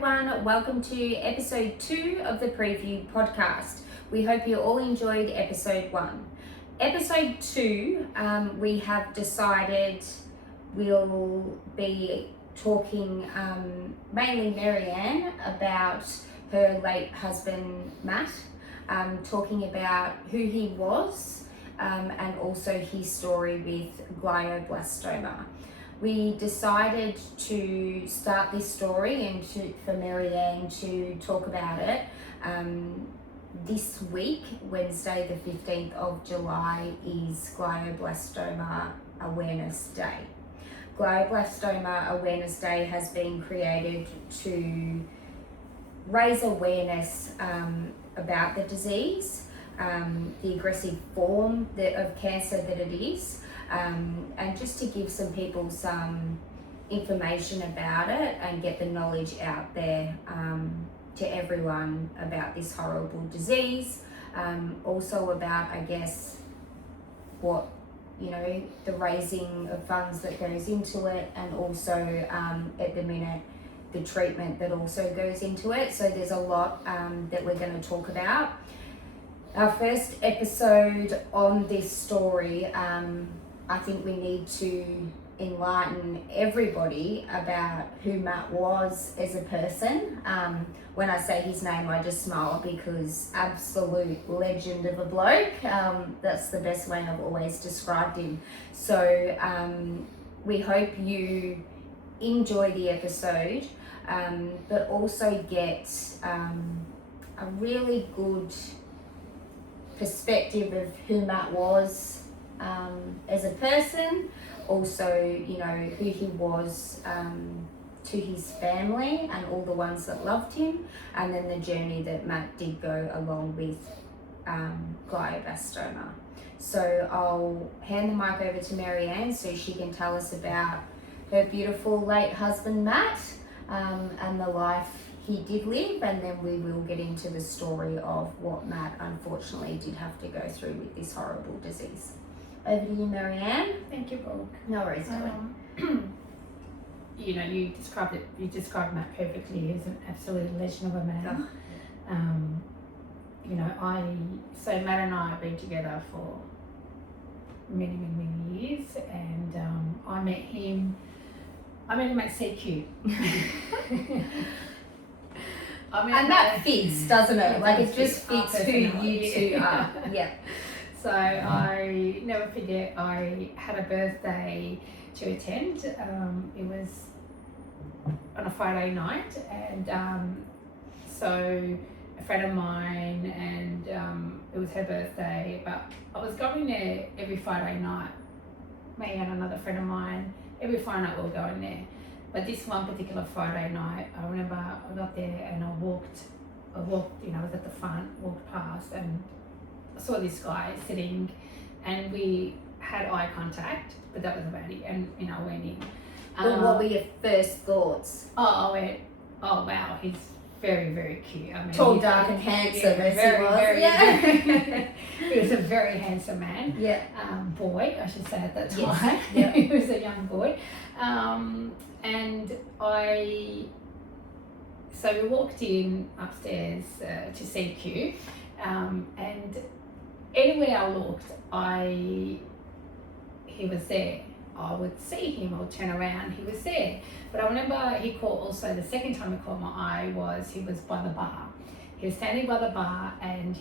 Everyone, welcome to episode 2 of the preview podcast. We hope you all enjoyed episode 1. Episode 2, we have decided we'll be talking mainly Marianne about her late husband Matt, talking about who he was and also his story with glioblastoma. We decided to start this story and for Marianne to talk about it this week. Wednesday the 15th of July is Glioblastoma Awareness Day. Glioblastoma Awareness Day has been created to raise awareness about the disease, the aggressive form of cancer that it is, and just to give some people some information about it and get the knowledge out there to everyone about this horrible disease. Also about, I guess, what, the raising of funds that goes into it, and also at the minute, the treatment that also goes into it. So there's a lot that we're going to talk about. Our first episode on this story, I think we need to enlighten everybody about who Matt was as a person. When I say his name, I just smile because absolute legend of a bloke. That's the best way I've always described him. So we hope you enjoy the episode, but also get a really good perspective of who Matt was as a person, also who he was to his family and all the ones that loved him, and then the journey that Matt did go along with glioblastoma. So I'll hand the mic over to Marianne so she can tell us about her beautiful late husband Matt and the life he did live, and then we will get into the story of what Matt unfortunately did have to go through with this horrible disease. Over to you, Marianne. Thank you, Brooke. No worries, darling. You described Matt perfectly as an absolute legend of a man. So Matt and I have been together for many, many, many years, and I met him at CQ. And that fits, doesn't it? Like, it just fits who you two are. Yeah. So I never forget, I had a birthday to attend. It was on a Friday night, and so a friend of mine, and it was her birthday, but I was going there every Friday night. Me and another friend of mine, every Friday night we were going there. But this one particular Friday night, I remember I got there and I walked, I was at the front, walked past, and I saw this guy sitting, and we had eye contact, but that was about it, and I went in. But what were your first thoughts? I went, oh wow, he's very, very cute. I mean, tall, dark, and handsome as he was. Very, he was a very handsome man. Yeah. Boy, I should say at that time. Yes. Yep. He was a young boy. So we walked in upstairs to CQ, and anywhere I looked, he was there. I would see him, I would turn around, he was there. But I remember he caught also, the second time he caught my eye he was by the bar. He was standing by the bar, and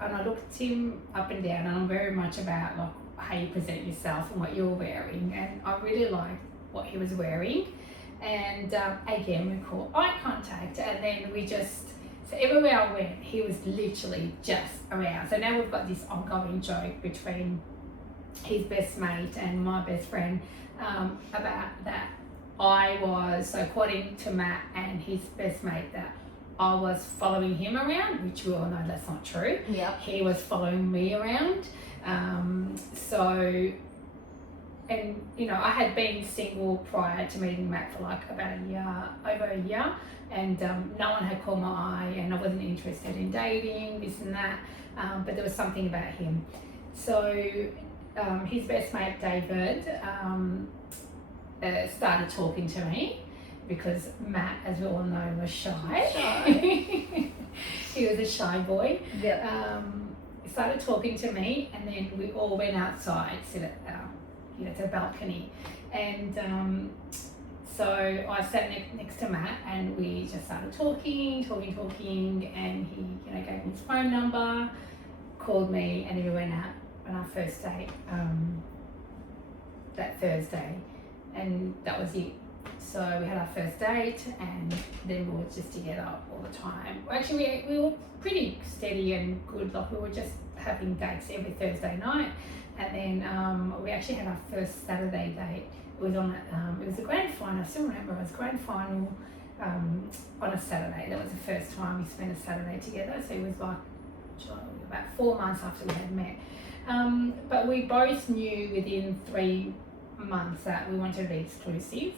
I looked him up and down, and I'm very much about like how you present yourself and what you're wearing, and I really liked what he was wearing. And again, we caught eye contact, and then so everywhere I went, he was literally just around. So now we've got this ongoing joke between his best mate and my best friend about that so according to Matt and his best mate, that I was following him around, which we all know that's not true. Yeah. He was following me around. I had been single prior to meeting Matt for like about over a year, and no one had caught my eye, and I wasn't interested in dating, this and that, but there was something about him. So his best mate David started talking to me, because Matt, as we all know, was shy. He was a shy boy. Yep. He started talking to me, and then we all went outside, sit at the balcony, and so I sat next to Matt, and we just started talking, and he gave me his phone number, called me, and then we went out on our first date that Thursday, and that was it. So we had our first date, and then we were just together all the time. Actually, we were pretty steady and good. Like, we were just having dates every Thursday night, and then we actually had our first Saturday date. It was on it was a grand final. I still remember it was grand final on a Saturday. That was the first time we spent a Saturday together. So it was like about 4 months after we had met. But we both knew within 3 months that we wanted to be exclusive,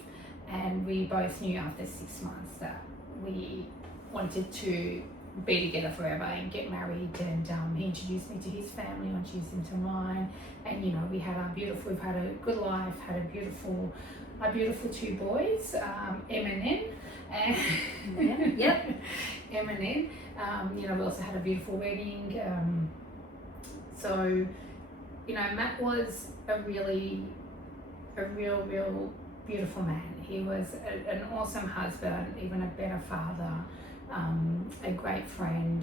and we both knew after 6 months that we wanted to be together forever and get married. And he introduced me to his family, I introduced him to mine, and we've had a good life, had a beautiful 2 boys, M and N, and yep. M and N. We also had a beautiful wedding. So Matt was a real beautiful man. He was an awesome husband, even a better father, a great friend,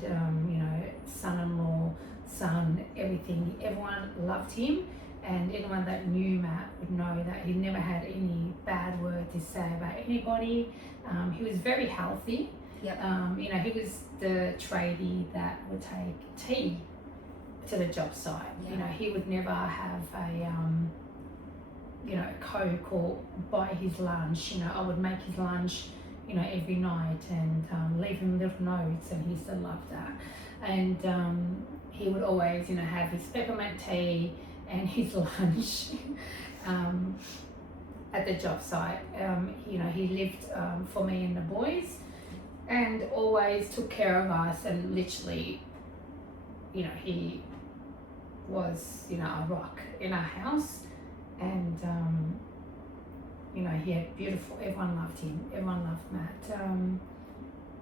son-in-law, son, everything. Everyone loved him, and anyone that knew Matt would know that he never had any bad word to say about anybody. He was very healthy. Yep. He was the tradie that would take tea to the job site. Yeah. He would never have a Coke or buy his lunch. I would make his lunch, every night, and leave him little notes, and he still loved that. And he would always, have his peppermint tea and his lunch at the job site. He lived for me and the boys, and always took care of us, and literally, he was, a rock in our house. And he had beautiful, everyone loved him, everyone loved Matt.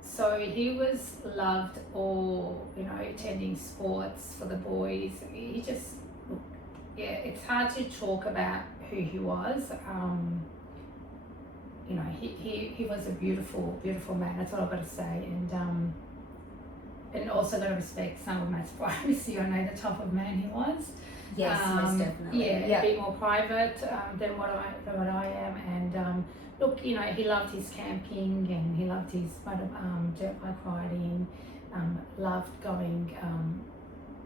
So he was loved, or attending sports for the boys. He just, it's hard to talk about who he was. He was a beautiful man. That's all I've got to say. And also got to respect some of Matt's privacy. I know the type of man he was. Yes, most definitely. A bit more private than what I am. And look, he loved his camping, and he loved his dirt bike riding. Loved going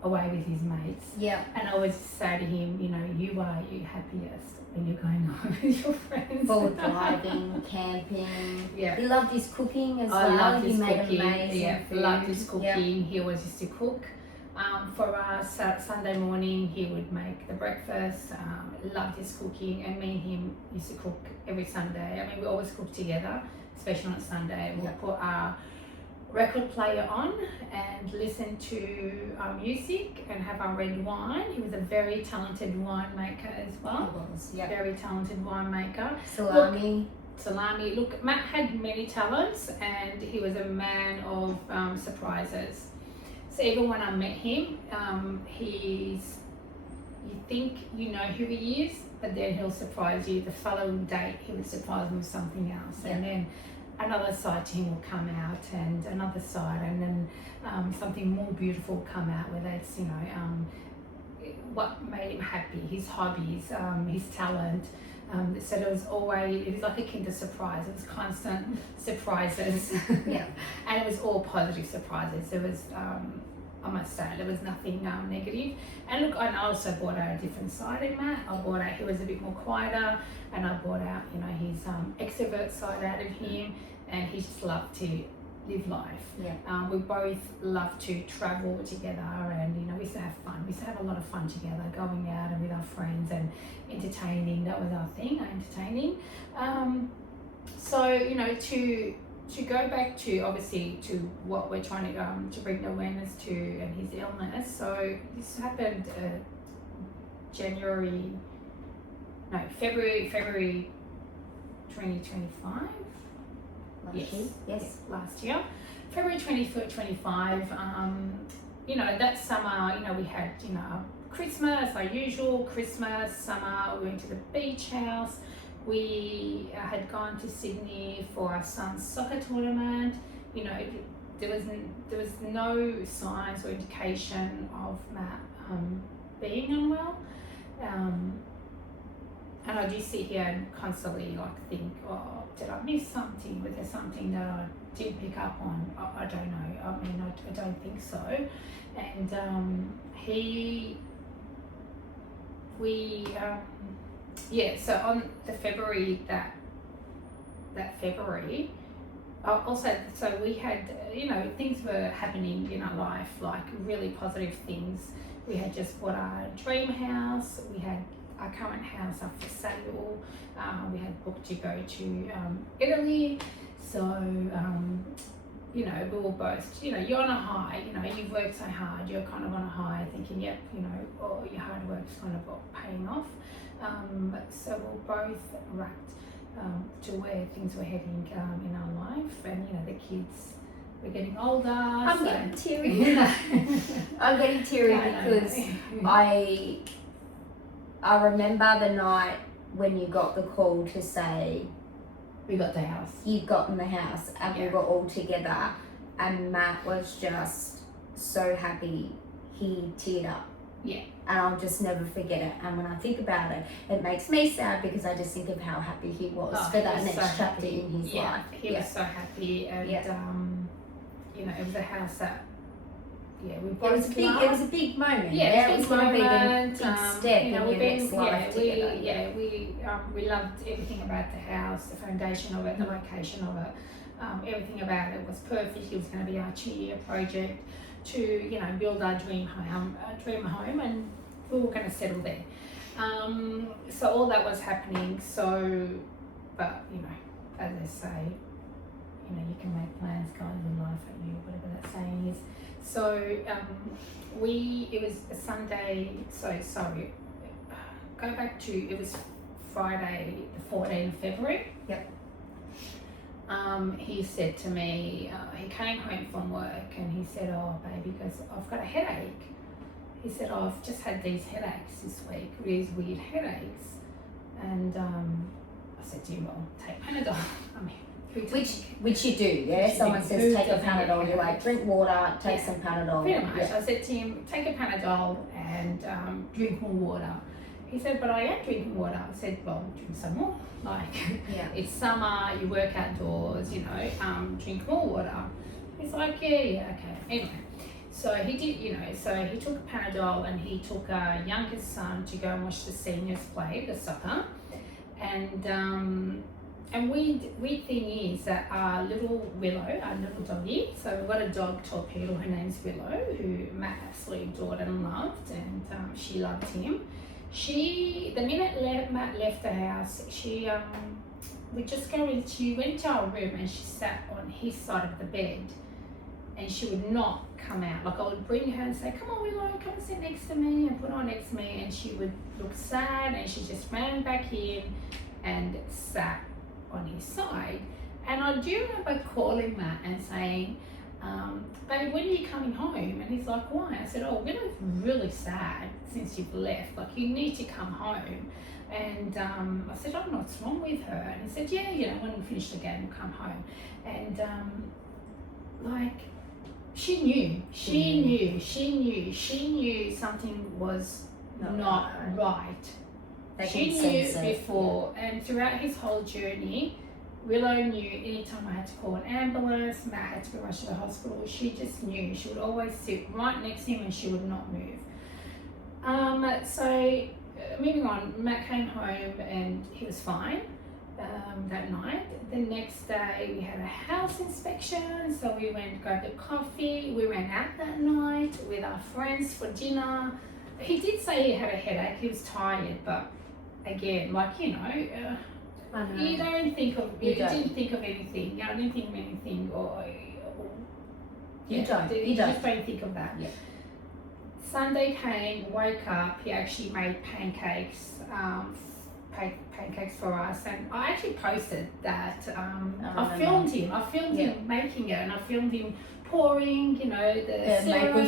away with his mates. Yeah. And I always say to him, you are your happiest when you're going home with your friends. Full driving, camping. Yeah. He loved his cooking as I well. loved his He made cooking. amazing food. Loved his cooking. Yep. He always used to cook. For us, Sunday morning, he would make the breakfast. Loved his cooking, and me and him used to cook every Sunday. I mean, we always cook together, especially on Sunday. We'll put our record player on and listen to our music and have our red wine. He was a very talented winemaker as well. He was, yeah. Very talented winemaker. Salami. Look, Matt had many talents, and he was a man of surprises. So even when I met him, you think you know who he is, but then he'll surprise you. The following date, he would surprise me with something else. Yeah. And then another side to him will come out, and another side, and then something more beautiful will come out, whether it's, what made him happy, his hobbies, his talent. So it was like a Kinder surprise. It was constant surprises. Yeah. And it was all positive surprises. There was, I must say, there was nothing negative. And look, I also brought out a different side in Matt. I brought out, he was a bit more quieter, and I brought out, his extrovert side out of him, and he just loved to live life. Yeah. We both love to travel together, and we used to have fun. We used to have a lot of fun together, going out and with our friends and entertaining. That was our thing, entertaining. So to go back to, obviously, to what we're trying to bring awareness to, and his illness. So this happened February 2025. Yes. Last year. February 24, 25, that summer, we had, Christmas, our usual Christmas, summer, we went to the beach house. We had gone to Sydney for our son's soccer tournament. There was no signs or indication of Matt being unwell. And I do sit here and constantly think, oh, did I miss something? Was there something that I didn't pick up on? I don't know. I mean, I don't think so. And so on the February, that February, so we had, things were happening in our life, like really positive things. We had just bought our dream house. We had our current house up for sale. We had booked to go to Italy. So, we were both, you're on a high, you've worked so hard, you're kind of on a high thinking, yep, all your hard work's kind of paying off. So we're both wrapped to where things were heading in our life, and, the kids were getting older. I'm getting teary. I'm getting teary because I remember the night when you got the call to say we got the house. You'd gotten the house, and we were all together, and Matt was just so happy. He teared up. Yeah. And I'll just never forget it. And when I think about it, it makes me sad because I just think of how happy he was for that next chapter in his life. He was so happy, and it was a house that we both it was a big moment. Yeah, it was going to be the big step in your next life together. We loved everything about the house, the foundation of it, the location of it, everything about it was perfect. It was going to be our 2-year project to build our dream home, and we were going to settle there. So all that was happening. So, but as they say, you can make plans, God will laugh at you, whatever that saying is. So it was a Sunday, go back to, it was Friday the 14th of February. Yep. He said to me, he came home from work and he said, oh baby, because I've got a headache. He said, oh, I've just had these headaches this week, these weird headaches. And I said to him, well, take Panadol. I mean, which you do, yeah? Someone says take a Panadol, you're like, drink water, take some Panadol. Pretty much. I said to him, take a Panadol and drink more water. He said, but I am drinking water. I said, well, drink some more. It's summer, you work outdoors, drink more water. He's like, yeah, okay. Anyway, so he did, so he took a Panadol and he took our youngest son to go and watch the seniors play the soccer. And weird thing is that our little Willow, our little doggy, so we've got a dog, Torpedo, her name's Willow, who Matt absolutely adored and loved, and she loved him. The minute Matt left the house, she went to our room and she sat on his side of the bed, and she would not come out. Like I would bring her and say, come on Willow, come and sit next to me, and put her on next to me, and she would look sad, and she just ran back in and sat on his side. And I do remember calling Matt and saying, babe, when are you coming home? And he's like, why? I said, oh, Willow's really sad since you've left, like you need to come home. And I said, oh, what's wrong with her? And he said, yeah, when we finish the game we'll come home. And she knew something was not right. She knew before, and throughout his whole journey, Willow knew anytime I had to call an ambulance, Matt had to be rushed to the hospital, she just knew. She would always sit right next to him and she would not move. So moving on, Matt came home and he was fine that night. The next day we had a house inspection, so we went grabbed a coffee, we went out that night with our friends for dinner. He did say he had a headache, he was tired, but again, you don't think of, you didn't think of anything, I didn't think of anything, you just don't think of that. Yeah. Sunday came, woke up, he actually made pancakes pancakes for us, and I actually posted that. I remember. filmed him making it, and I filmed him pouring, the maple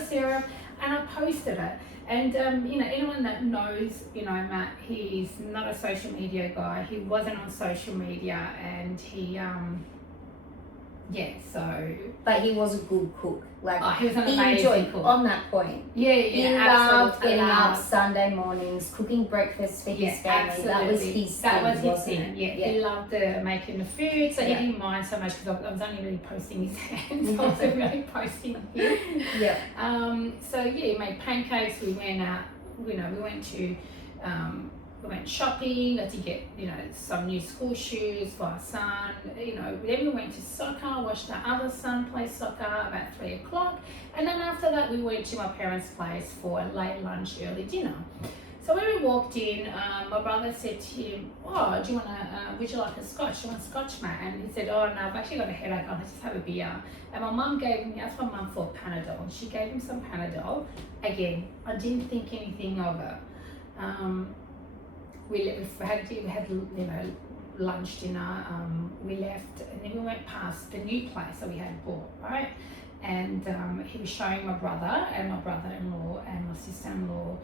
syrup, and I posted it. And anyone that knows, Matt, he's not a social media guy. He wasn't on social media, and he But he was a good cook. Like, he was an he amazing enjoyed cook. on that point. He loved getting up Sunday mornings, cooking breakfast for his family. Absolutely. That was his thing, wasn't it? Yeah, he loved making the food, so he didn't mind so much because I was only really posting his hands. I wasn't really posting him. He made pancakes. We went out. We went shopping to get some new school shoes for our son. Then we went to soccer, watched our other son play soccer about 3 o'clock, and then after that we went to my parents' place for a late lunch, early dinner. So when we walked in, my brother said to him, "Oh, do you want would you like a scotch? Do you want scotch, Matt?" And he said, "Oh no, I've actually got a headache. I'll just have a beer." And my mum asked my mum for Panadol. She gave him some Panadol. Again, I didn't think anything of it. We had lunch, dinner. We left, and then we went past the new place that we had bought, right? And he was showing my brother and my brother-in-law and my sister-in-law.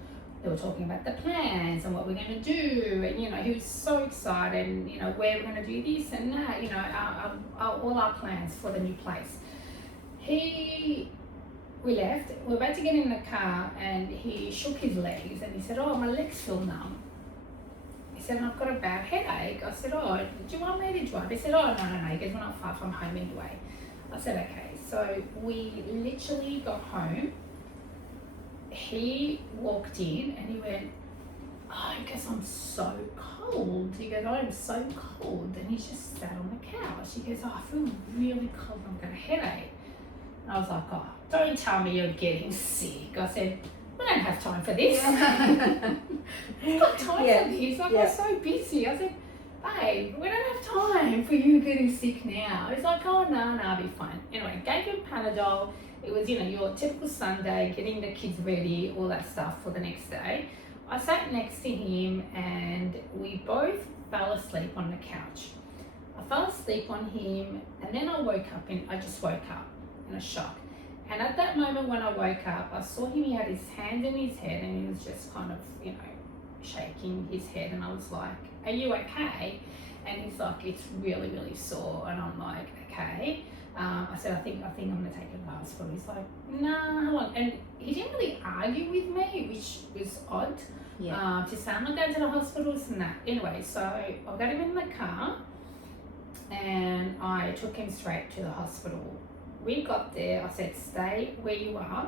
They were talking about the plans and what we're going to do, and he was so excited, and where we're going to do this and that, all our plans for the new place. We left. We're about to get in the car, and he shook his legs, and he said, "Oh, my legs feel numb." He said, "I've got a bad headache." I said, "Oh, do you want me to drive?" He said, "Oh, no. He goes, "We're not far from home anyway." I said, "Okay." So we literally got home. He walked in and he went, "Oh," he goes, "I'm so cold." He goes, "I am so cold." And he just sat on the couch. He goes, "Oh, I feel really cold. I've got a headache." And I was like, "Oh, don't tell me you're getting sick." I said, "We don't have time for this." We've got time for this. We're so busy. I said, "Babe, we don't have time for you getting sick now." He's like, "Oh, no, I'll be fine." Anyway, gave him Panadol. It was, your typical Sunday, getting the kids ready, all that stuff for the next day. I sat next to him and we both fell asleep on the couch. I fell asleep on him, and then I just woke up in a shock. And at that moment when I woke up, I saw him, he had his hand in his head and he was just kind of, shaking his head, and I was like, "Are you okay?" And he's like, "It's really, really sore." And I'm like, "Okay." I said, I think I'm gonna take it to the hospital. He's like, "Nah, how long?" And he didn't really argue with me, which was odd. To say, "I'm not going to the hospital," and that. Anyway, so I got him in the car and I took him straight to the hospital. We got there, I said, "Stay where you are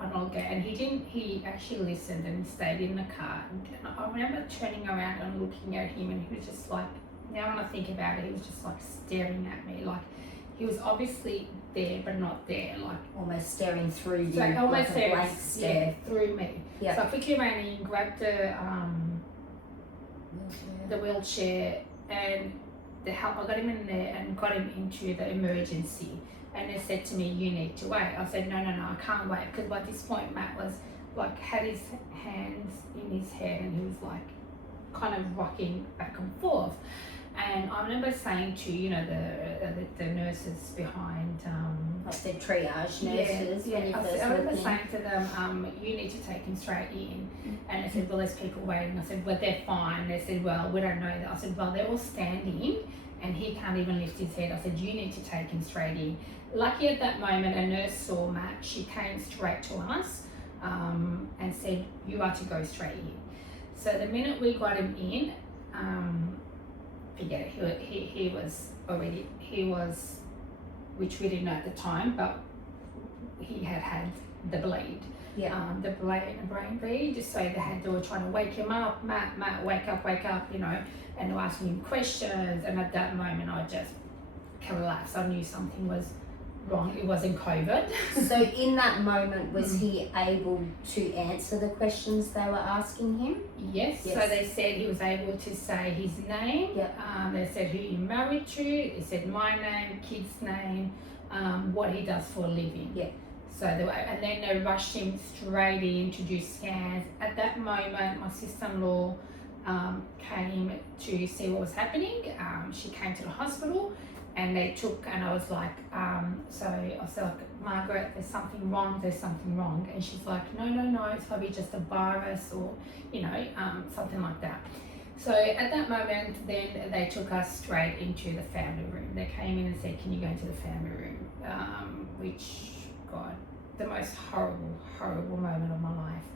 and I'll go." And he actually listened and stayed in the car. And I remember turning around and looking at him, and he was just like, now when I think about it, he was just like staring at me. Like, he was obviously there but not there, like almost staring through you, almost like a blank stare. Yeah, through me. So I quickly ran in, grabbed the wheelchair, and I got him in there and got him into the emergency. And they said to me, "You need to wait." I said, no, I can't wait, because by this point Matt was like, had his hands in his head and he was like kind of rocking back and forth. And I remember saying to the nurses behind, like the triage nurses, I remember saying to them, "You need to take him straight in." And they said, "Well, there's people waiting." I said, "Well, they're fine." They said, "Well, we don't know that." I said, "Well, they're all standing and he can't even lift his head." I said, "You need to take him straight in." Lucky at that moment, a nurse saw Matt. She came straight to us and said, "You are to go straight in." So the minute we got him in, forget it, he was, which we didn't know at the time, but he had the bleed. The brain bleed. So they were trying to wake him up. Matt, wake up, and they were asking him questions. And at that moment, I just collapsed. I knew something was wrong. It wasn't COVID. So in that moment, was he able to answer the questions they were asking him? Yes. So they said he was able to say his name. They said who he married to. They said my name, kid's name, what he does for a living. So and then they rushed him straight in to do scans. At that moment, my sister-in-law came to see what was happening. She came to the hospital and they took, and I was like, so I was like, Margaret, there's something wrong. And she's like, no, it's probably just a virus or, something like that. So at that moment, then they took us straight into the family room. They came in and said, can you go into the family room? Which, God, the most horrible moment of my life.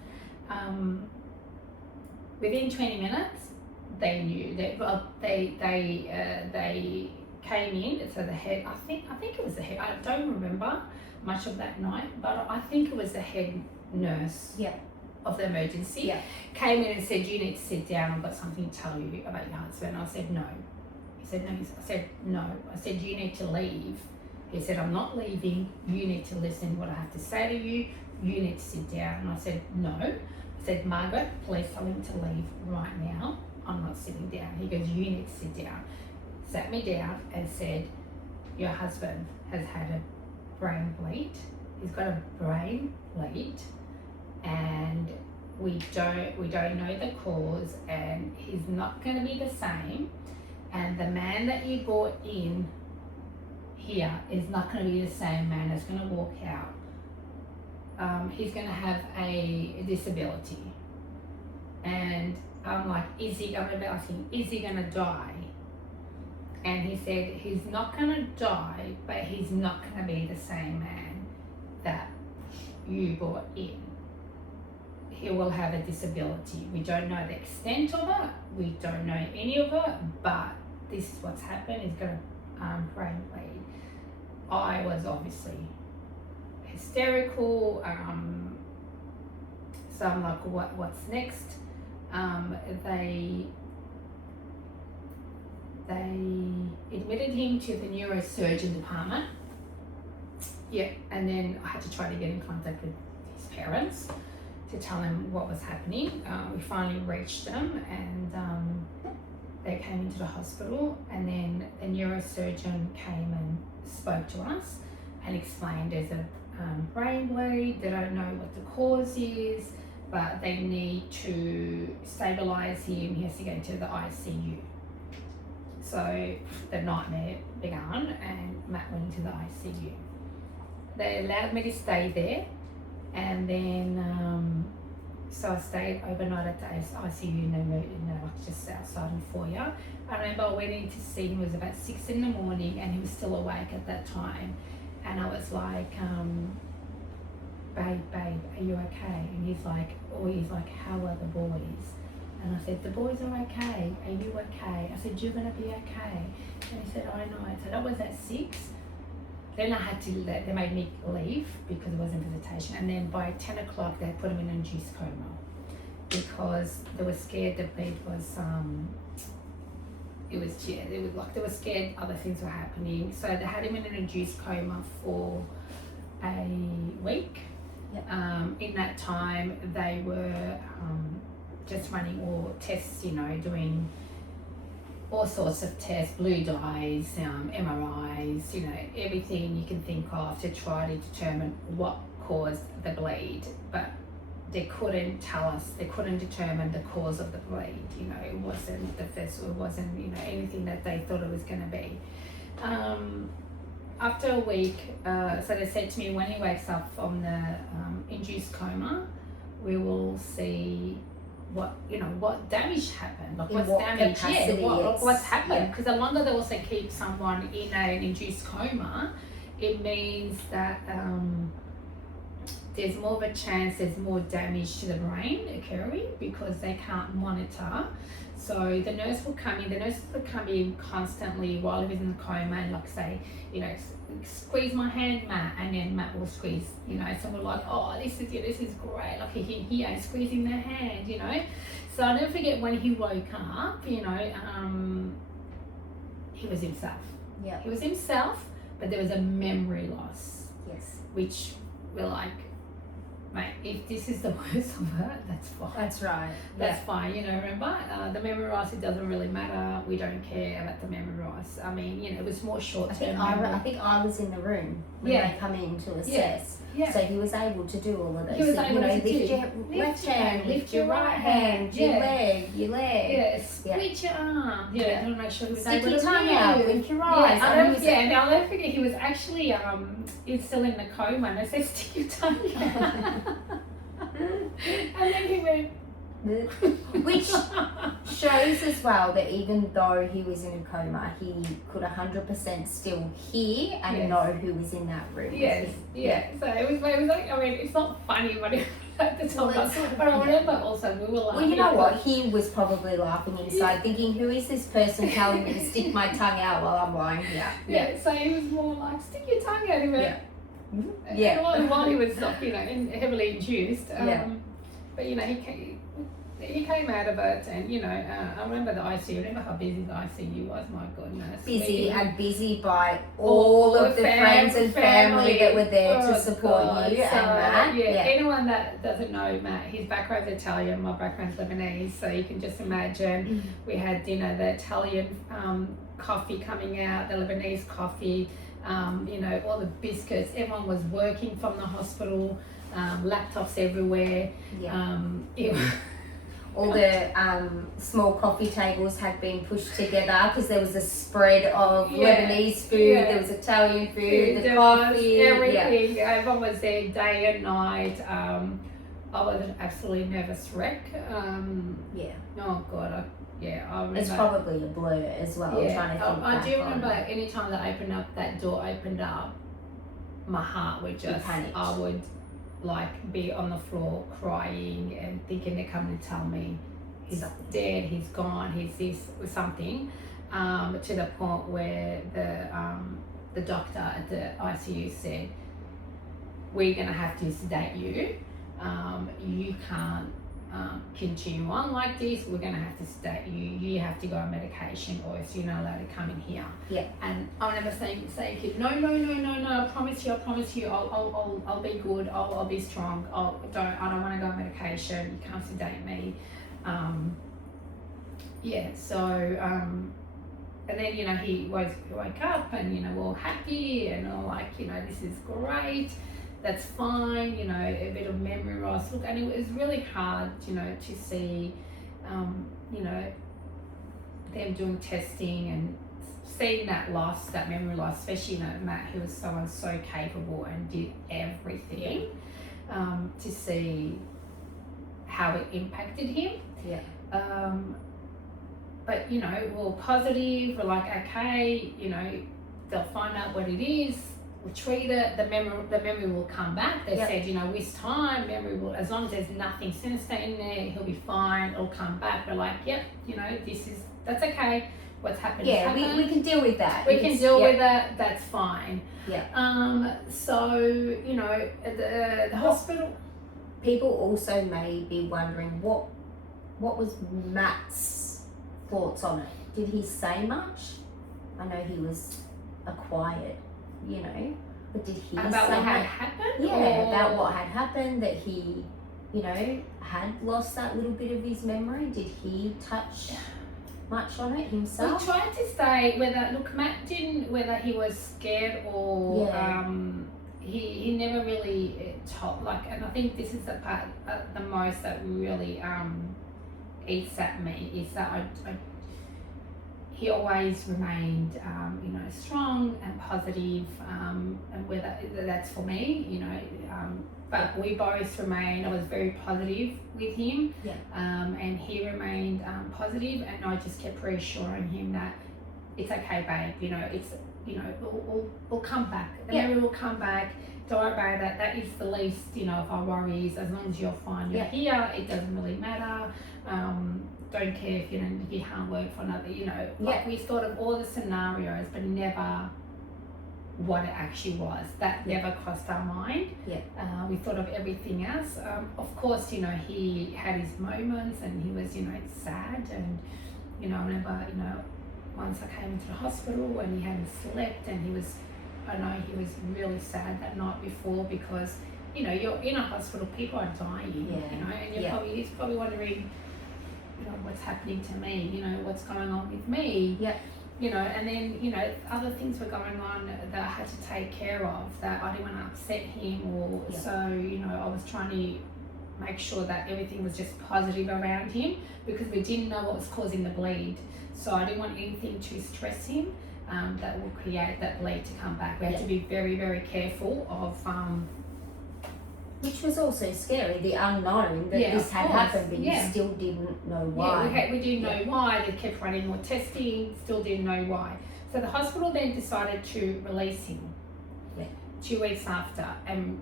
Within 20 minutes, they knew they came in. So the head, I think it was the head. I don't remember much of that night, but I think it was the head nurse. Yeah. Of the emergency, yeah. Came in and said, you need to sit down, I've got something to tell you about your husband. I said, no. He said, no. I said, no. I said, you need to leave. He said, I'm not leaving. You need to listen to what I have to say to you. You need to sit down. And I said, no. I said, Margaret, please tell him to leave right now. I'm not sitting down. He goes, you need to sit down. Sat me down and said, your husband has had a brain bleed. He's got a brain bleed. And we don't know the cause, and he's not going to be the same, and the man that you brought in here is not going to be the same man that's going to walk out. He's going to have a disability. And I'm like, I'm going to be asking, is he going to die? And he said, he's not going to die, but he's not going to be the same man that you brought in. He will have a disability. We don't know the extent of it. We don't know any of it, but this is what's happened. He's got a brain bleed. I was obviously hysterical. So I'm like, what's next? They admitted him to the neurosurgeon department. Yeah, and then I had to try to get in contact with his parents to tell him what was happening. We finally reached them, and they came into the hospital, and then the neurosurgeon came and spoke to us and explained there's a brain bleed. They don't know what the cause is, but they need to stabilize him. He has to go into the ICU. So the nightmare began, and Matt went into the ICU. They allowed me to stay there. And then, so I stayed overnight at the ICU like just outside in foyer. I remember I went in to see him. It was about 6 in the morning, and he was still awake at that time. And I was like, babe, are you okay? And he's like, how are the boys? And I said, the boys are okay. Are you okay? I said, you're gonna be okay. And he said, I know. So that was at 6. Then I had to they made me leave because it wasn't visitation. And then by 10 o'clock, they put him in an induced coma because they were scared the bleed was, they were scared other things were happening. So they had him in an induced coma for a week. Yep. In that time, they were just running all tests, doing all sorts of tests, blue dyes, MRIs, everything you can think of to try to determine what caused the bleed. But they couldn't tell us, they couldn't determine the cause of the bleed. It wasn't the vessel, it wasn't, anything that they thought it was going to be. After a week, so they said to me, when he wakes up from the induced coma, we will see what damage happened, like what's damage, what's happened. Because the longer they also keep someone in an induced coma, it means that there's more of a chance there's more damage to the brain occurring because they can't monitor. So the nurse will come in, constantly while he was in the coma and like say, squeeze my hand, Matt, and then Matt will squeeze, so we're like, oh, this is great, like he squeezing their hand, So I'll never forget when he woke up, he was himself. Yeah. He was himself, but there was a memory loss. Yes. Which we're like, mate, if this is the worst of it, that's fine. That's right. That's fine, you know, remember, the memory loss, it doesn't really matter. We don't care about the memory loss. I mean, you know, it was more short-term I think I was in the room when they come in to assess. Yeah. So he was able to do all of those He was things. able to Lift your left hand, lift your right hand, your leg. Yeah, split your arm. Yeah, to make sure he was Stick able your to tongue move. out, blink your eyes. And I'll never forget, he was actually he's still in the coma, and I said, stick your tongue out. And then he went, which shows as well that even though he was in a coma, he could 100% still hear and know who was in that room. Yes, yeah. So it was like, I mean, it's not funny, but at the time, but I remember also we were laughing. Well, you know what? He was probably laughing inside, thinking, "Who is this person telling me to stick my tongue out while I'm lying here?" Yeah. So he was more like, "Stick your tongue out." He went, While he was, you know, heavily induced. But you know, he came out of it, and you know, I remember the ICU. Remember how busy the ICU was? My goodness, busy by all of the friends and family that were there to support you and Matt. Anyone that doesn't know Matt, his background's Italian, my background's Lebanese, so you can just imagine. We had dinner, the Italian coffee coming out, the Lebanese coffee. You know, all the biscuits. Everyone was working from the hospital. Laptops everywhere. All the small coffee tables had been pushed together because there was a spread of Lebanese food, there was Italian food, the coffee, everything. Everyone was there day and night. I was an absolutely nervous wreck. Oh God, I remember. It's probably a blur as well. Trying to think I do remember any time that door opened up, my heart would just, I would like be on the floor crying and thinking they're coming to tell me he's dead, he's gone, he's this or something, to the point where the doctor at the ICU said, we're going to have to sedate you, you can't continue on like this, we're going to have to sedate you have to go on medication or else you're not allowed to come in here. And I remember saying no, I promise you, I'll be good, I'll be strong, I don't want to go on medication, you can't sedate me. And then, you know, he woke up and, you know, we're all happy and all like, you know, this is great, that's fine, you know, a bit of memory loss. Look, and it was really hard, you know, to see, you know, them doing testing and seeing that loss, that memory loss, especially, you know, Matt, who was someone so capable and did everything, to see how it impacted him. But, you know, we're positive, we're like, okay, you know, they'll find out what it is, we'll treat it, the memory will come back. They said, you know, with time, memory will, as long as there's nothing sinister in there, he'll be fine, it'll come back. We're like, yep, you know, that's okay. What's happened is happened. We can deal with that. We can deal with that, that's fine. So, you know, the hospital. People also may be wondering what was Matt's thoughts on it. Did he say much? I know he was a quiet, you know, but did he about say what had happened? About what had happened, that he, you know, had lost that little bit of his memory? Did he touch much on it himself? We tried to stay Matt didn't, whether he was scared or he never really told, like, and I think this is the part the most that really eats at me, is that he always remained, you know, strong and positive, and whether that's for me, you know, but we both remained, I was very positive with him, and he remained positive, and I just kept reassuring him that it's okay, babe, you know, it's, you know, we'll come back, the memory will come back, don't worry about that, that is the least, you know, of our worries, as long as you're fine, you're here, it doesn't really matter, don't care if you can't work for another, you know, like we thought of all the scenarios, but never what it actually was. That never crossed our mind. We thought of everything else. Of course, you know, he had his moments and he was, you know, sad, and, you know, I remember, you know, once I came into the hospital and he hadn't slept, and I know he was really sad that night before because you're in a hospital, people are dying, Yeah. and he's probably wondering, what's happening to me, what's going on with me. Yeah. And then, other things were going on that I had to take care of that I didn't want to upset him or so, I was trying to make sure that everything was just positive around him because we didn't know what was causing the bleed. So I didn't want anything to stress him that will create that bleed to come back. We had to be very, very careful of which was also scary, the unknown that this had happened, but you still didn't know why. Yeah, we didn't know why. They kept running more testing, still didn't know why. So the hospital then decided to release him 2 weeks after, and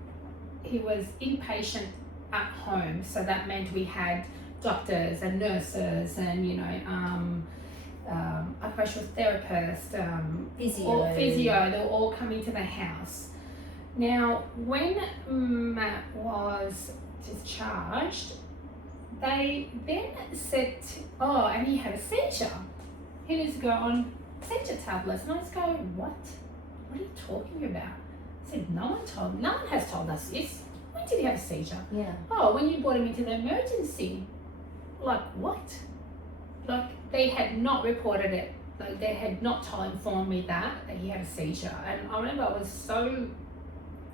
he was inpatient at home. So that meant we had doctors and nurses and, occupational therapist, physio, they were all coming to the house. Now, when Matt was discharged, they then said, and he had a seizure. He needs to go on seizure tablets. And I was going, what? What are you talking about? I said, no one has told us this. When did he have a seizure? Yeah. Oh, when you brought him into the emergency. Like, what? Like, they had not reported it. Like, they had not informed me that he had a seizure. And I remember I was so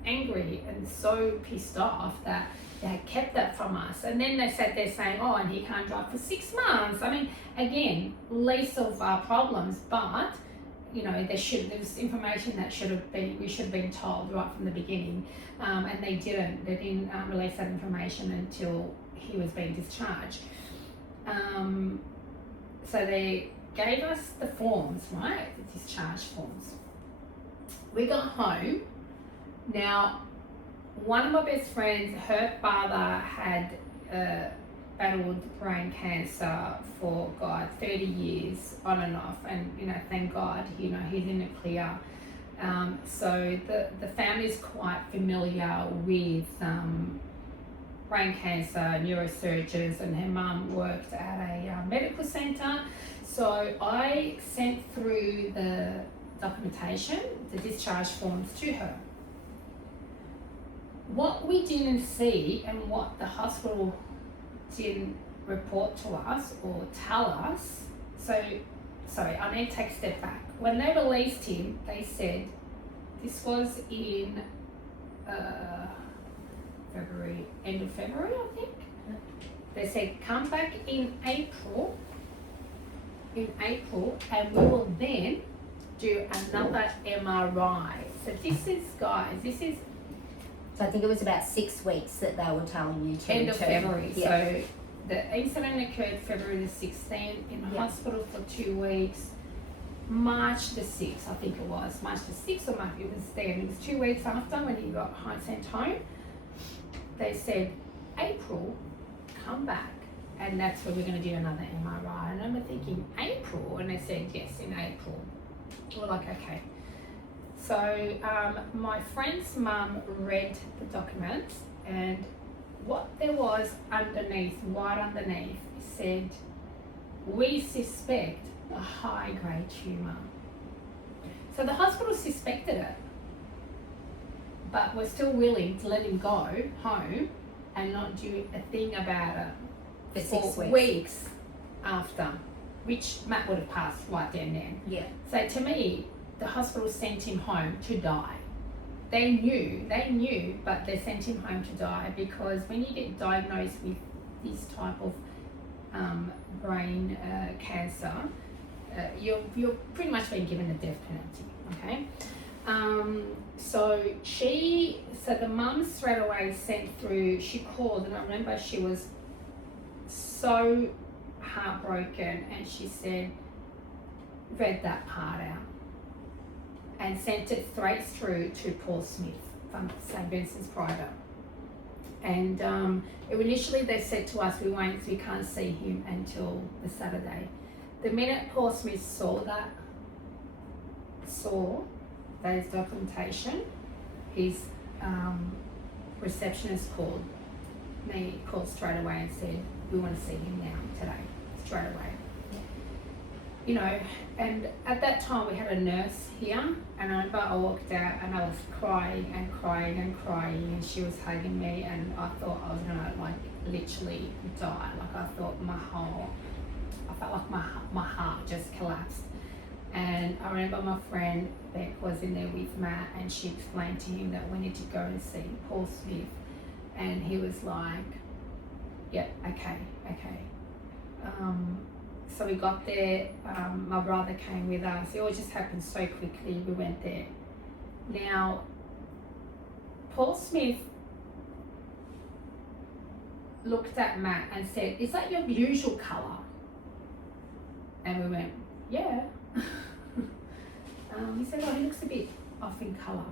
angry and so pissed off that they had kept that from us. And then they sat there saying, and he can't drive for 6 months. I mean, again, least of our problems, but there was information that we should have been told right from the beginning, and they didn't release that information until he was being discharged. So they gave us the forms, right, the discharge forms. We got home. Now, one of my best friends, her father had battled brain cancer for 30 years on and off, and thank God, he's in the clear. So the family's quite familiar with brain cancer, neurosurgeons, and her mum worked at a medical centre. So I sent through the documentation, the discharge forms to her. What we didn't see and what the hospital didn't report to us or tell us, I need to take a step back. When they released him, they said, this was in end of February, I think. They said, come back in April, and we will then do another MRI. So So I think it was about 6 weeks that they were telling you to end of February. Yeah. So the incident occurred February the 16th, in hospital for 2 weeks. March the 6th, I think it was. March the 6th or March, it was then. It was 2 weeks after when he got sent home. They said, April, come back. And that's where we're going to do another MRI. And I remember thinking, April? And they said, yes, in April. We're like, okay. So my friend's mum read the documents, and what there was underneath, right underneath, said, we suspect a high-grade tumour. So the hospital suspected it, but we're still willing to let him go home and not do a thing about it for 6 weeks after, which Matt would have passed right then. Yeah. So to me, the hospital sent him home to die. They knew, but they sent him home to die because when you get diagnosed with this type of brain cancer, you're pretty much being given a death penalty, okay? So the mum straight away sent through, she called, and I remember she was so heartbroken, and she said, read that part out and sent it straight through to Paul Smith from St. Vincent's Private. And initially they said to us, we can't see him until the Saturday. The minute Paul Smith saw those documentation, his receptionist called straight away and said, we want to see him now, today, straight away. you know, and at that time we had a nurse here, and I remember I walked out and I was crying and crying and crying, and she was hugging me, and I thought I was gonna like literally die. Like I thought I felt like my heart just collapsed. And I remember my friend Beck was in there with Matt, and she explained to him that we need to go and see Paul Smith, and he was like, "Yep, okay." So we got there, my brother came with us. It all just happened so quickly. We went there. Now, Paul Smith looked at Matt and said, "Is that your usual colour?" And we went, "Yeah." He said, "Oh, he looks a bit off in colour."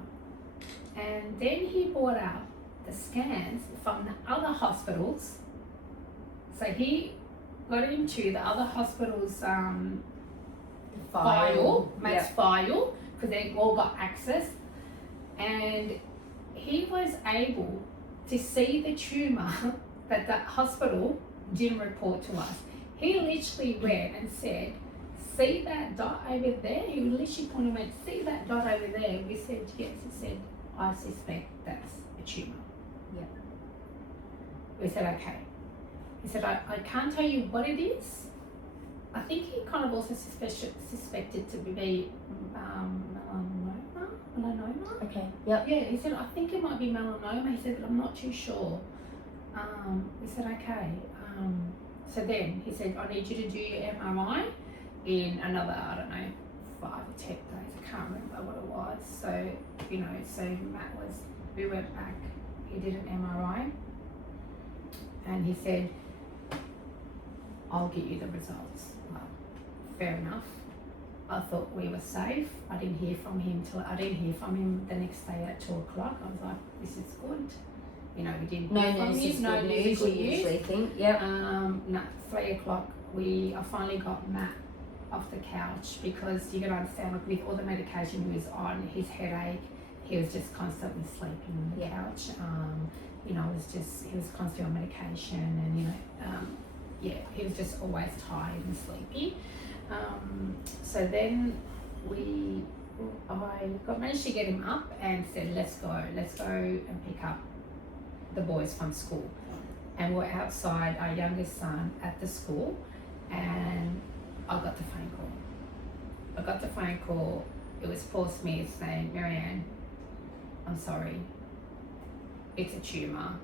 And then he brought out the scans from the other hospitals. So he got into the other hospital's file, Matt's file, because they all got access, and he was able to see the tumour that that hospital didn't report to us. He literally went and said, "See that dot over there?" He literally pointed and went, "See that dot over there?" We said, "Yes." He said, "I suspect that's a tumour." Yeah. We said, "Okay." He said, I can't tell you what it is. I think he kind of also suspected to be melanoma. Okay. Yep. Yeah, he said, "I think it might be melanoma." He said, "But I'm not too sure." We said, "Okay." So then he said, "I need you to do your MRI in another, 5 or 10 days. I can't remember what it was." So, so we went back, he did an MRI, and he said, "I'll get you the results." Well, fair enough. I thought we were safe. I didn't hear from him the next day at 2 o'clock. I was like, "This is good." We didn't No hear from news him. is No good news news, is good you news. usually think. Yep. No, 3 o'clock, I finally got Matt off the couch, because you can understand, like, with all the medication he was on, his headache, he was just constantly sleeping on the couch. He was constantly on medication, and he was just always tired and sleepy. So then I managed to get him up and said, let's go and pick up the boys from school. And we're outside our youngest son at the school, and I got the phone call. It was Paul Smith saying, "Marianne, I'm sorry. It's a tumour.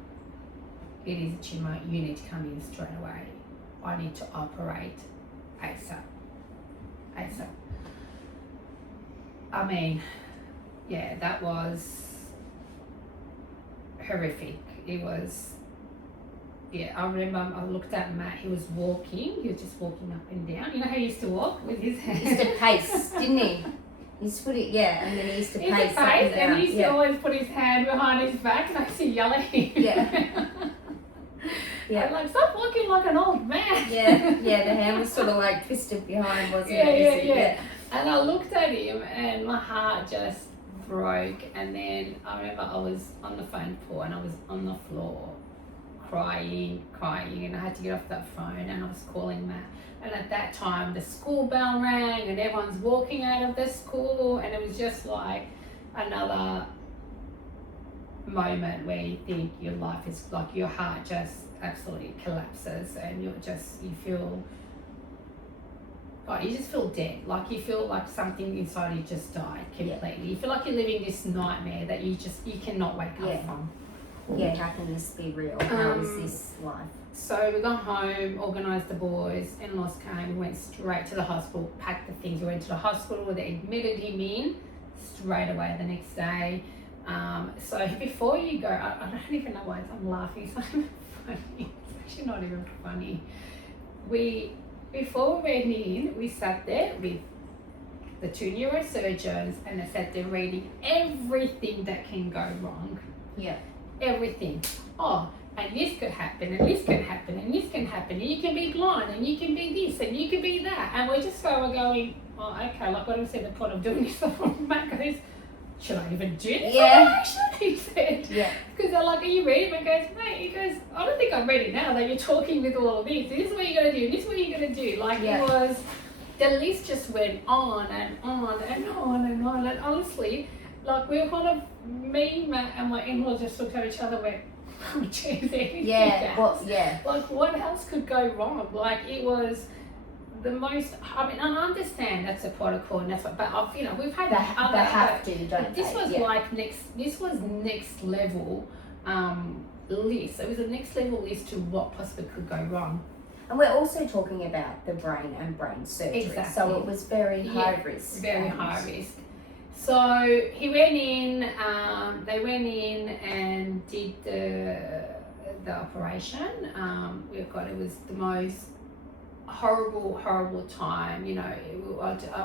It is a tumour. You need to come in straight away. I need to operate ASAP. I mean, yeah, that was horrific. It was, I remember I looked at Matt, he was just walking up and down. You know how he used to walk with his hands? He used to pace, didn't he? He used to put it, and then he used to pace up and down. And he used to always put his hand behind his back, and I used to yell at him. I'm like, "Stop walking like an old man." The hand was sort of like twisted behind, wasn't it? Yeah. And I looked at him, and my heart just broke. And then I remember I was on the phone call, and I was on the floor crying, and I had to get off that phone, and I was calling Matt. And at that time, the school bell rang, and everyone's walking out of the school, and it was just like another moment where you think your life is like, your heart just absolutely collapses, and you just feel dead. Like, you feel like something inside you just died completely. You feel like you're living this nightmare that you cannot wake up from. How can this be real? How is this life? So we got home, organised the boys, in-laws came, we went straight to the hospital, packed the things, we went to the hospital, they admitted him in straight away the next day. So before you go, I don't even know why I'm laughing, it's not even funny, it's actually not even funny. Before we went in, we sat there with the 2 neurosurgeons, and they sat there reading everything that can go wrong. Everything. Oh, and this could happen, and this can happen, and this can happen, and you can be blind, and you can be this, and you can be that. And we're just going, "Oh, okay," like what I said, the point of doing this. Matt goes, "Should I even do this?" He said. Because they're like, "Are you ready?" Matt goes, "Mate," he goes, "I don't think I'm ready now that you're talking with all of this. This is what you're going to do, this is what you're going to do." Like, it was, the list just went on and on and on and on. And honestly, like we were kind of, me, Matt, and my in-laws just looked at each other and went, oh, geez, like what else could go wrong? Like it was the most, I mean, I understand that's a protocol and that's what, but I've, we've had They have to, don't this they? was like this was next level list. It was a next level list to what possibly could go wrong. And we're also talking about the brain and brain surgery. Exactly. So it was very high risk. Very high risk. So he went in, they went in and did the operation. It was the most horrible time. I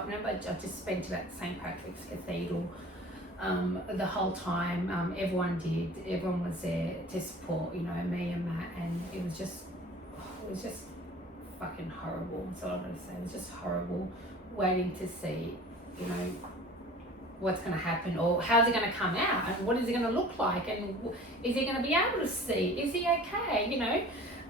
remember I just spent it at St. Patrick's Cathedral the whole time. Everyone was there to support, me and Matt, and it was just fucking horrible. That's all I'm going to say. It was just horrible waiting to see, what's going to happen, or how's it going to come out, and what is it going to look like, and is he going to be able to see? Is he okay?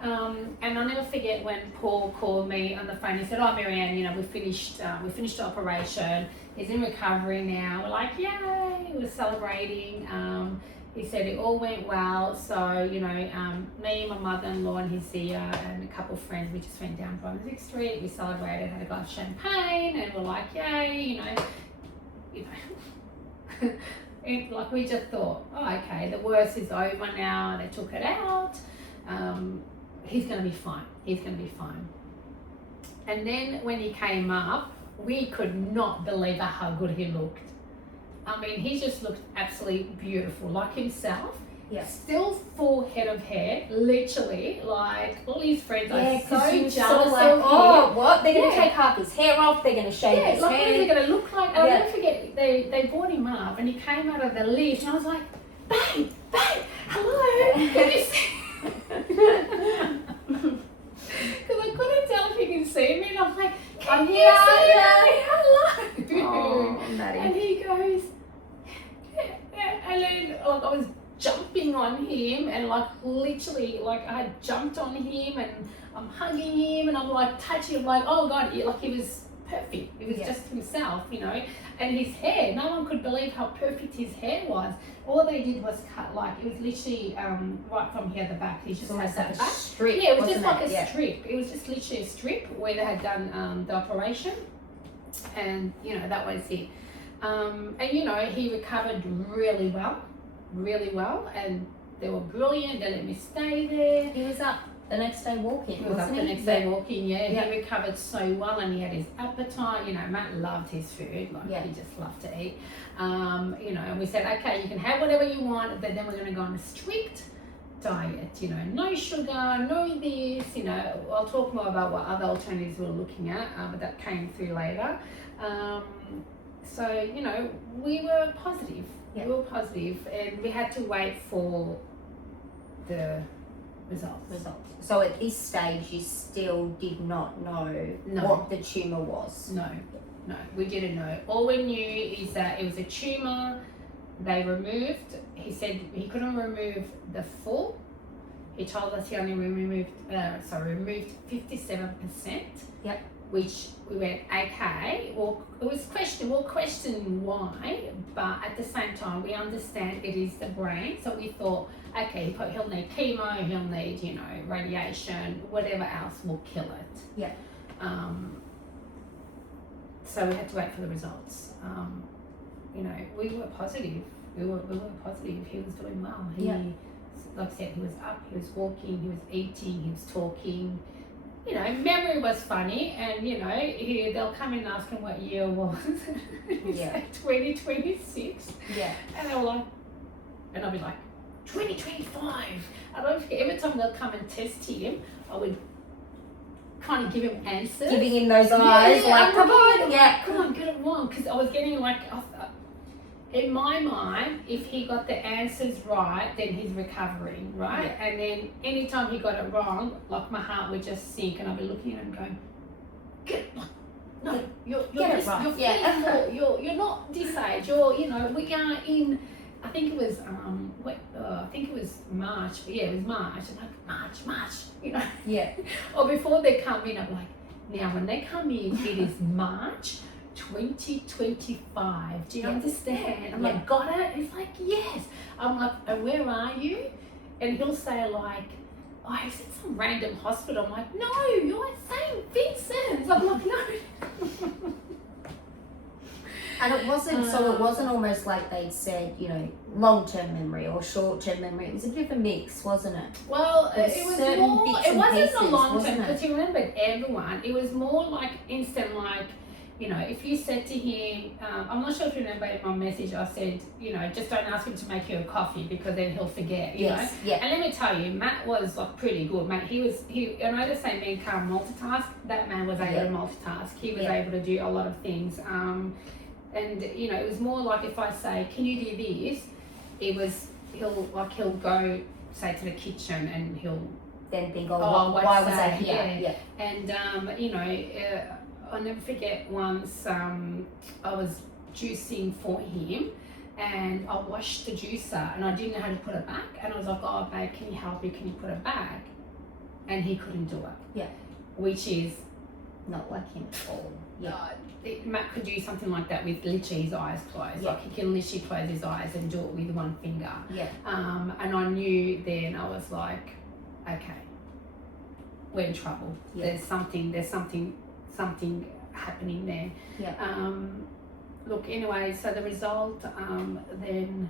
And I'll never forget when Paul called me on the phone. He said, "Oh, Marianne, we finished the operation. He's in recovery now." We're like, "Yay!" We're celebrating. He said it all went well. So, me and my mother-in-law and his dear and a couple of friends, we just went down Brunswick Street. We celebrated, had a glass of champagne, and we're like, "Yay!" Like we just thought, oh, okay, the worst is over now. They took it out. He's going to be fine. He's going to be fine. And then when he came up, we could not believe how good he looked. I mean, he just looked absolutely beautiful, like himself. Yeah. Still full head of hair, literally. Like all his friends are so jealous of him. Oh, what? They're going to take half his hair off. They're going to shave his like hair. what is he going to look like? I'll never forget. They brought him up, and he came out of the lift, and I was like, "Babe, hello." Can you see? Because I couldn't tell if he can see me, and I'm like, "Can you see me? Hello." Oh, Maddie. And he goes, and then I was jumping on him, and literally I jumped on him, and I'm hugging him, and I'm touching him, oh God, he was perfect. He was just himself, and his hair, no one could believe how perfect his hair was. All they did was cut, it was literally right from here at the back. He just had that back. Strip, yeah, it was just like it? a strip. It was just literally a strip where they had done the operation, and that was it. And he recovered really well, and they were brilliant. They let me stay there. He was up the next day walking, He was up the next day walking, He recovered so well, and he had his appetite. Matt loved his food. He just loved to eat. And we said, okay, you can have whatever you want, but then we're going to go on a strict diet. No sugar, no this. I'll talk more about what other alternatives we're looking at, but that came through later. So we were positive. Yeah. We were positive, and we had to wait for the results. So at this stage, you still did not know what the tumour was? No, we didn't know. All we knew is that it was a tumour. They removed, he said he couldn't remove the full. He told us he only removed 57%. Yep. Which we went, okay, well, it was we'll question why, but at the same time, we understand it is the brain. So we thought, okay, he'll need chemo, he'll need, radiation, whatever else will kill it. Yeah. So we had to wait for the results. We were positive. We were positive. He was doing well. Like I said, he was up, he was walking, he was eating, he was talking. Memory was funny, and they'll come in and ask him what year it was. It's like 2026. Yeah. And they were like, and I'll be like, 2025. I don't forget, every time they'll come and test him, I would kind of give him answers. Giving him those eyes, come on, come on, get it wrong. Because I was getting in my mind, if he got the answers right, then he's recovering, right? Yeah. And then anytime he got it wrong, my heart would just sink, and I'd be looking at him going, you're get it right. You're not this age. We are in. I think it was March. Yeah, it was March. I'm like, March. Yeah. Or before they come in, I'm like, Now, when they come in, it is March 2025. Do you understand? I'm like, got it? He's like, yes. I'm like, and where are you? And he'll say like, oh, he's at some random hospital. I'm like, no, you're at St. Vincent's. I'm like, no. And it wasn't, so it wasn't almost like they'd said, you know, long-term memory or short-term memory. It was a bit of a mix, wasn't it? Well, it was more, it wasn't a long term, wasn't it? because he remembered everyone. It was more like instant, like, you know, if you said to him, I'm not sure if you remember in my message, I said, you know, just don't ask him to make you a coffee because then he'll forget, you know. Yeah. And let me tell you, Matt was like pretty good, mate. I know they say men can't multitask. That man was able to multitask. He was able to do a lot of things. And you know, it was more like if I say, can you do this? It was, he'll go, say, to the kitchen and he'll then think, why was I here? Yeah. And you know, I'll never forget once I was juicing for him and I washed the juicer and I didn't know how to put it back, and I was like, oh babe, can you help me? Can you put it back? And he couldn't do it. Yeah. Which is not like him at all. Yeah. Matt could do something like that with literally his eyes closed. Like he can literally close his eyes and do it with one finger. Yeah. And I knew then, I was like, okay, we're in trouble. Yeah. There's something happening there. Yeah. Look, anyway, so the result, then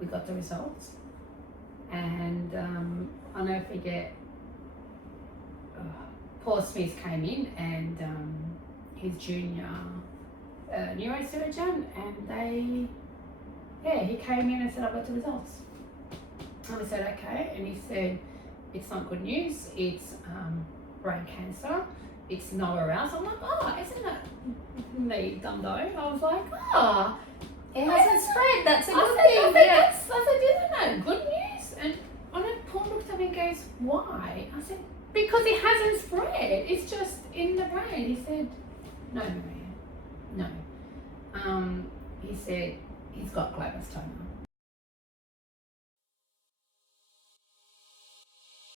we got the results, and I'll never forget, Paul Smith came in and his junior neurosurgeon, and he came in and said, I've got the results. And I said, okay, and he said, it's not good news, it's brain cancer, it's nowhere else. I'm like, oh, isn't it me, Dundo? I was like, oh, it hasn't spread, that's a good thing. thing. I said, isn't it good news? And Paul looked at me and goes, why? I said, because it hasn't spread, it's just in the brain. He said, no, Maria, no. He said, he's got glioblastoma.